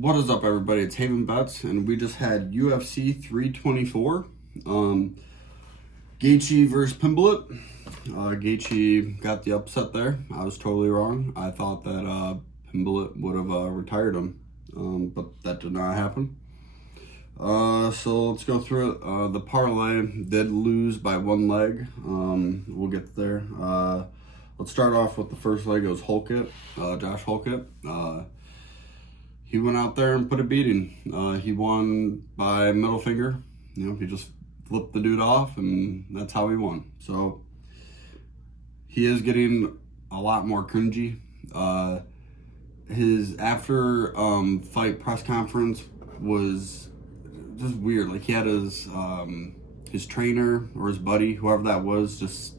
What is up, everybody? It's Haven Bets, and we just had UFC 324. Gaethje versus Pimblett. Gaethje got the upset there. I was totally wrong. I thought that Pimblett would have retired him, but that did not happen. So let's go through it. The parlay did lose by one leg. We'll get there. Let's start off with the first leg. It was Josh Holkett. He went out there and put a beating. He won by middle finger. He just flipped the dude off, and that's how he won. So he is getting a lot more cringy. His after fight press conference was just weird. Like, he had his trainer or his buddy, whoever that was, just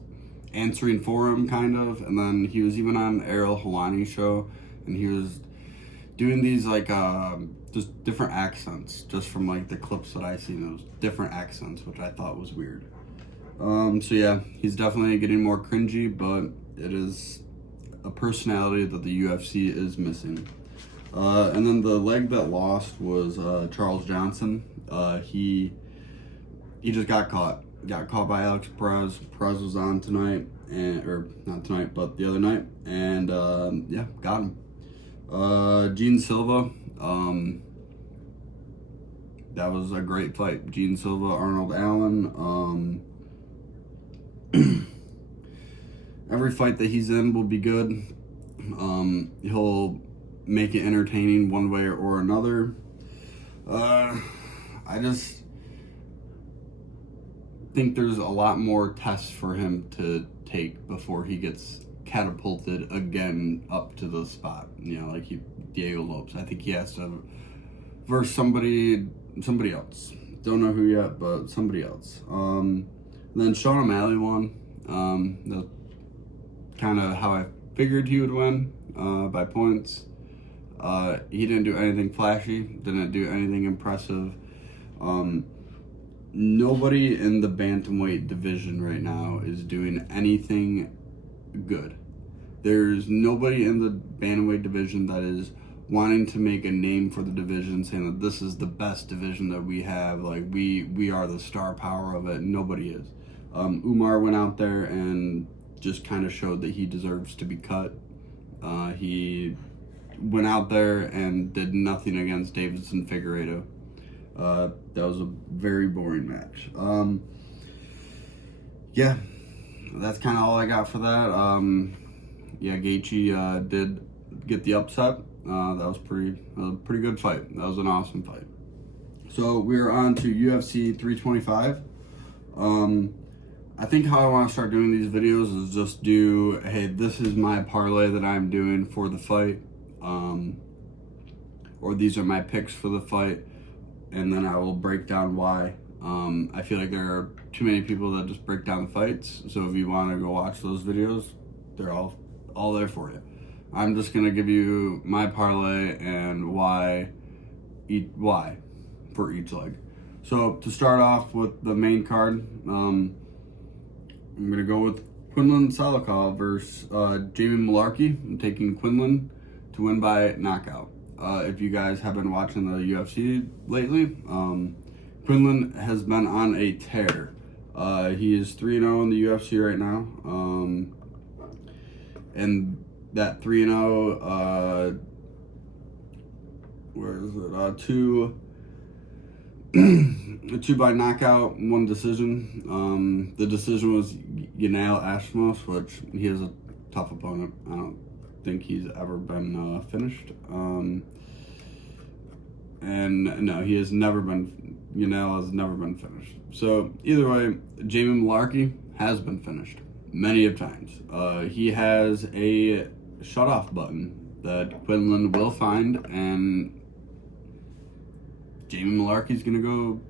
answering for him, kind of. And then he was even on Ariel Helwani's show, and he was doing these just different accents, just from like the clips that I seen. Those different accents, which I thought was weird. So yeah, he's definitely getting more cringy, but it is a personality that the UFC is missing. And then the leg that lost was Charles Johnson. He just got caught by Alex Perez. Perez was on tonight, or not tonight, but the other night, and yeah, got him. Gene Silva, that was a great fight. Gene Silva, Arnold Allen. Every fight that he's in will be good. He'll make it entertaining one way or another. I just think there's a lot more tests for him to take before he gets catapulted again up to the spot. Like Diego Lopes. I think he has to verse somebody else. Don't know who yet, but somebody else. Then Sean O'Malley won. That's kind of how I figured he would win, by points. He didn't do anything flashy, didn't do anything impressive. Nobody in the bantamweight division right now is doing anything good. There's nobody in the bantamweight division that is wanting to make a name for the division, saying that this is the best division that we have. Like, we are the star power of it. Nobody is. Umar went out there and just kind of showed that he deserves to be cut. He went out there and did nothing against Davidson Figueiredo. That was a very boring match. Yeah, that's kind of all I got for that. Yeah, Gaethje did get the upset. That was a pretty good fight. That was an awesome fight. So we're on to UFC 325. I think how I want to start doing these videos is just do, hey, this is my parlay that I'm doing for the fight, or these are my picks for the fight, and then I will break down why. I feel like there are too many people that just break down the fights, so if you want to go watch those videos, they're all there for you. I'm just gonna give you my parlay and why for each leg. So to start off with the main card, I'm gonna go with Quinlan Salikov versus Jamie Mullarkey. I'm taking Quinlan to win by knockout. If you guys have been watching the UFC lately, Quinlan has been on a tear. He is 3-0 in the UFC right now. And that 3-0, where is it? Two by knockout, one decision. The decision was Yanel Ashmos, which he is a tough opponent. I don't think he's ever been finished. And no, he has never been. Yanel has never been finished. So either way, Jamie Mullarkey has been finished many of times. He has a shut-off button that Quinlan will find, and Jamie Mullarkey's gonna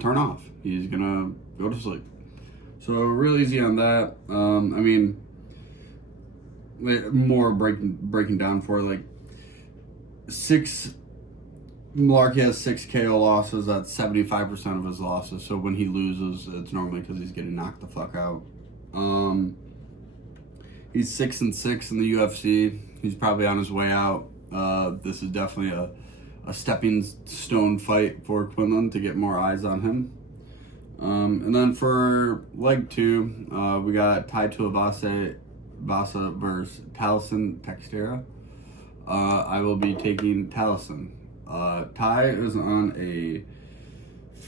turn off. He's gonna go to sleep. So real easy on that. I mean, more breaking down for Mullarkey has 6 KO losses. That's 75% of his losses. So when he loses, it's normally because he's getting knocked the fuck out. He's 6-6 in the UFC. He's probably on his way out. This is definitely a stepping stone fight for Quinlan to get more eyes on him. And then for leg 2, we got Tai Tuivasa versus Talison Textera. I will be taking Talison. Tai is on a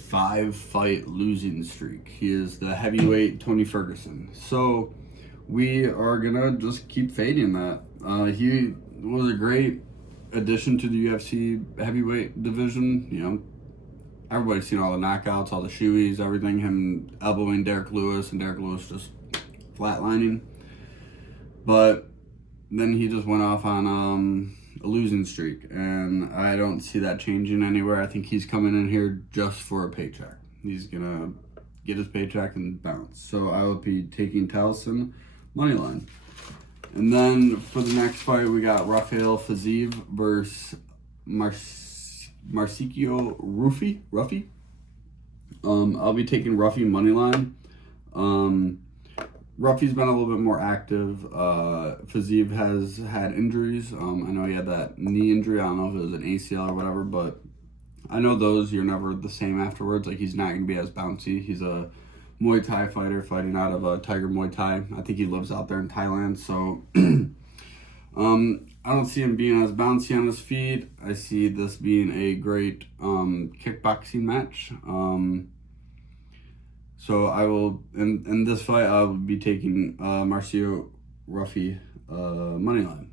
5-fight losing streak. He is the heavyweight Tony Ferguson. So we are gonna just keep fading that. He was a great addition to the UFC heavyweight division. You know, everybody's seen all the knockouts, all the shoeies, everything. Him elbowing Derek Lewis and Derek Lewis just flatlining. But then he just went off on a losing streak, and I don't see that changing anywhere. I think he's coming in here just for a paycheck. He's gonna get his paycheck and bounce. So I will be taking Talison moneyline. And then for the next fight, we got Rafael Fiziev versus Marcelo Ruffy. I'll be taking Ruffy moneyline. Ruffy's been a little bit more active. Fiziev has had injuries. I know he had that knee injury. I don't know if it was an ACL or whatever, but I know those, you're never the same afterwards. Like, he's not going to be as bouncy. He's a Muay Thai fighter fighting out of Tiger Muay Thai. I think he lives out there in Thailand. So I don't see him being as bouncy on his feet. I see this being a great kickboxing match. So I will, in this fight, I will be taking Marcelo Ruffy moneyline.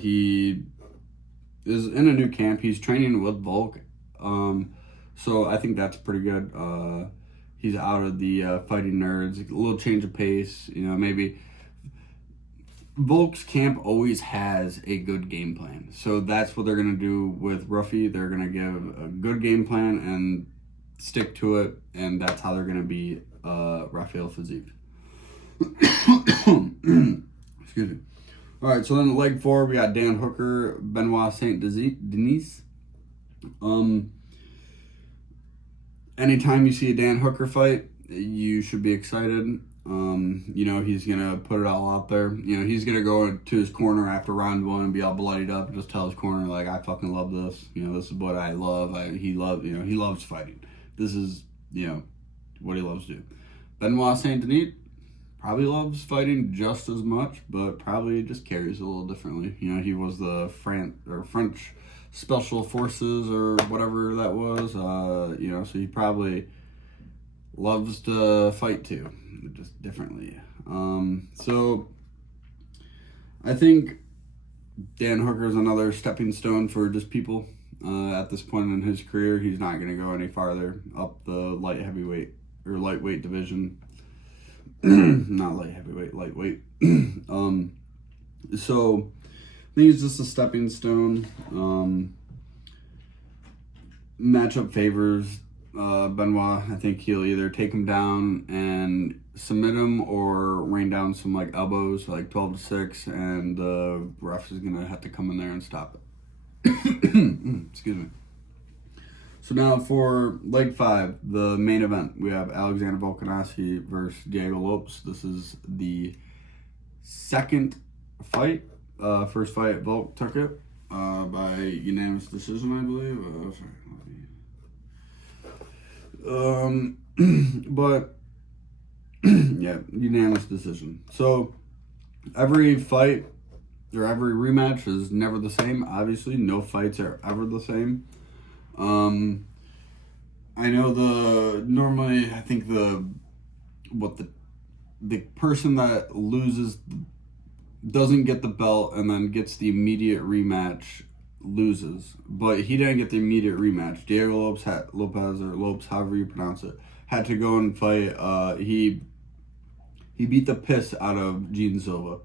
He is in a new camp. He's training with Volk. So I think that's pretty good. He's out of the fighting nerds. A little change of pace. You know, maybe Volk's camp always has a good game plan. So that's what they're going to do with Ruffy. They're going to give a good game plan and stick to it, and that's how they're going to be Rafael Fiziev. Excuse me. All right, so then leg 4, we got Dan Hooker, Benoit Saint Denis. Anytime you see a Dan Hooker fight, you should be excited. You know, he's going to put it all out there. You know, he's going to go to his corner after round 1 and be all bloodied up and just tell his corner, like, I fucking love this. You know, this is what I love. He loves fighting. This is, you know, what he loves to do. Benoit Saint Denis probably loves fighting just as much, but probably just carries it a little differently. You know, he was the French Special Forces or whatever that was. You know, so he probably loves to fight too, just differently. So I think Dan Hooker is another stepping stone for just people. At this point in his career, he's not going to go any farther up the lightweight division. Not light heavyweight, lightweight. So I think he's just a stepping stone. Matchup favors Benoit. I think he'll either take him down and submit him or rain down some like elbows, like 12-6, and the ref is going to have to come in there and stop it. Excuse me. So now for leg 5, the main event, we have Alexander Volkanovski versus Diego Lopes. This is the second fight. First fight, Volk took it by unanimous decision, I believe. But yeah, unanimous decision. So every fight or every rematch is never the same. Obviously, no fights are ever the same. I know normally I think the person that loses doesn't get the belt and then gets the immediate rematch loses, but he didn't get the immediate rematch. Diego Lopes, however you pronounce it, had to go and fight. He beat the piss out of Gene Silva,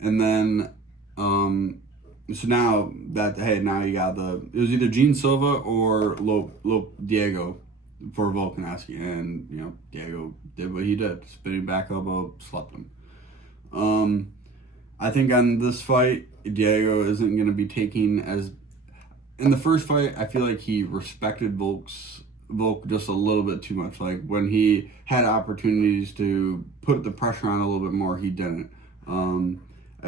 and then so now you got it was either Gene Silva or Diego for Volkanovski, and you know Diego did what he did, spinning back elbow, slept him. I think on this fight, Diego isn't going to be taking as... In the first fight, I feel like he respected Volk just a little bit too much. Like, when he had opportunities to put the pressure on a little bit more, he didn't. I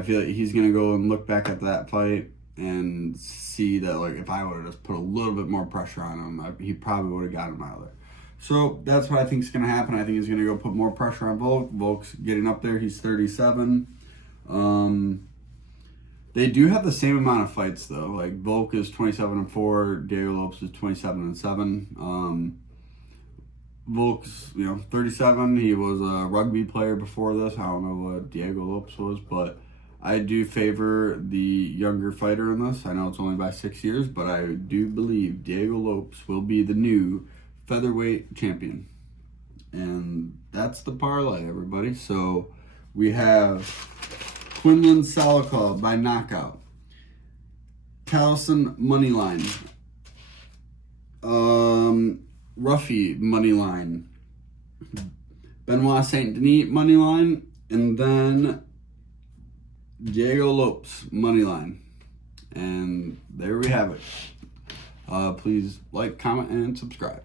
feel like he's going to go and look back at that fight and see that, like, if I would have just put a little bit more pressure on him, he probably would have gotten him out of there. So that's what I think is going to happen. I think he's going to go put more pressure on Volk. Volk's getting up there. He's 37. They do have the same amount of fights, though. Like, Volk is 27-4. Diego Lopes is 27-7. Volk's, 37. He was a rugby player before this. I don't know what Diego Lopes was, but I do favor the younger fighter in this. I know it's only by 6 years, but I do believe Diego Lopes will be the new featherweight champion. And that's the parlay, everybody. So we have Quinlan Salakov by knockout. Towson moneyline. Ruffy moneyline. Benoit Saint Denis moneyline. And then Diego Lopes moneyline. And there we have it. Please like, comment, and subscribe.